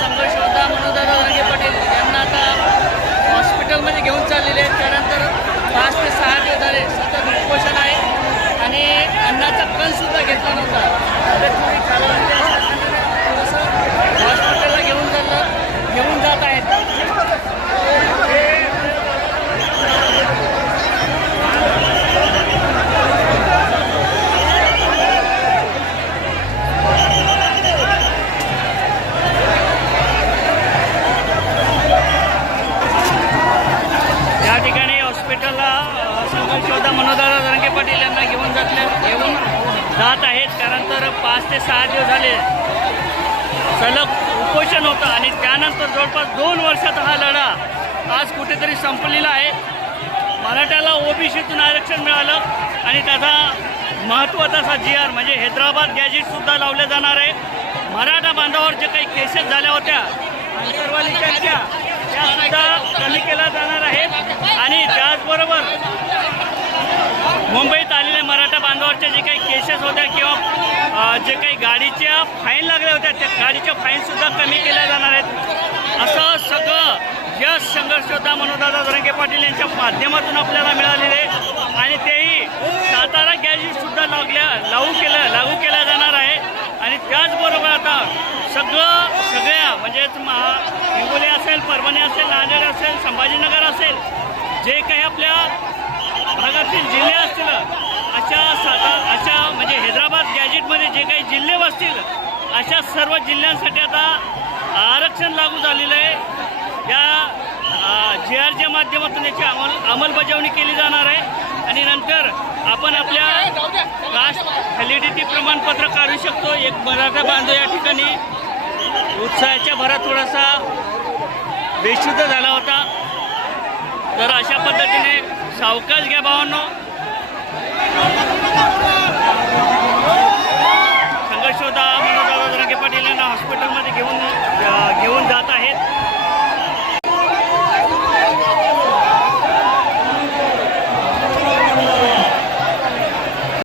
संघर्ष होता मनोदादा रंगे पटेल यांना आता हॉस्पिटलमध्ये घेऊन चाललेले आहेत. त्यानंतर पाच ते सहा दिवस झाले सतत उपोषण आहे. आणि अन्नाचा कणसुद्धा घेतला नव्हता तब्येत थोडी खालावलेली असल्याने थोडंसं हॉस्पिटलला घेऊन चाललं घेऊन जात आहेत या ठिकाणी हॉस्पिटलला अ, मनोदादा धरंगे पाटील यांना घेऊन जातले घेऊन जात आहेत. कारण तर पाच ते सहा दिवस झाले सलग उपोषण होतं आणि त्यानंतर जवळपास दोन वर्षात हा लढा आज कुठेतरी संपलेला आहे. मराठ्याला ओबीसीतून आरक्षण मिळालं आणि त्याचा महत्त्वाचा असा जी आर म्हणजे हैदराबाद गॅजेटसुद्धा लावले जाणार आहे. मराठा बांधावर जे काही केसेस झाल्या होत्या आंतरवालिकांच्या त्यासुद्धा कमी केल्या जाणार आहेत आणि त्याचबरोबर मुंबईत आलेल्या मराठा बांधवाच्या जे काही केसेस होत्या किंवा जे काही गाडीच्या फाईन लागल्या होत्या त्या गाडीच्या फाईनसुद्धा कमी केल्या जाणार आहेत. असं सगळं यश संघर्ष होता मनोदादा धरंगे पाटील यांच्या माध्यमातून आपल्याला मिळालेले आणि तेही सातारा गॅजेटसुद्धा लागल्या लागू केलं लागू केल्या जाणार आहे. आणि त्याचबरोबर आता सगळं म्हणजेच महा हिंगोली असेल परभणी असेल नांदेड असेल संभाजीनगर असेल जे काही आपल्या भागातील जिल्हे असतील अशा साधा अशा म्हणजे हैदराबाद गॅजेटमध्ये जे काही जिल्हे बसतील अशा सर्व जिल्ह्यांसाठी आता आरक्षण लागू झालेलं आहे. या जी आरच्या माध्यमातून याची अंमल अंमलबजावणी केली जाणार आहे. आणि नंतर आपण आपल्या कास्ट व्हॅलिडिटी प्रमाणपत्र काढू शकतो. एक मराठा बांधव या ठिकाणी उत्साहाच्या भरात थोडासा बेशुद्ध झाला होता. तर अशा पद्धतीने सावकाश घ्या भावांनो.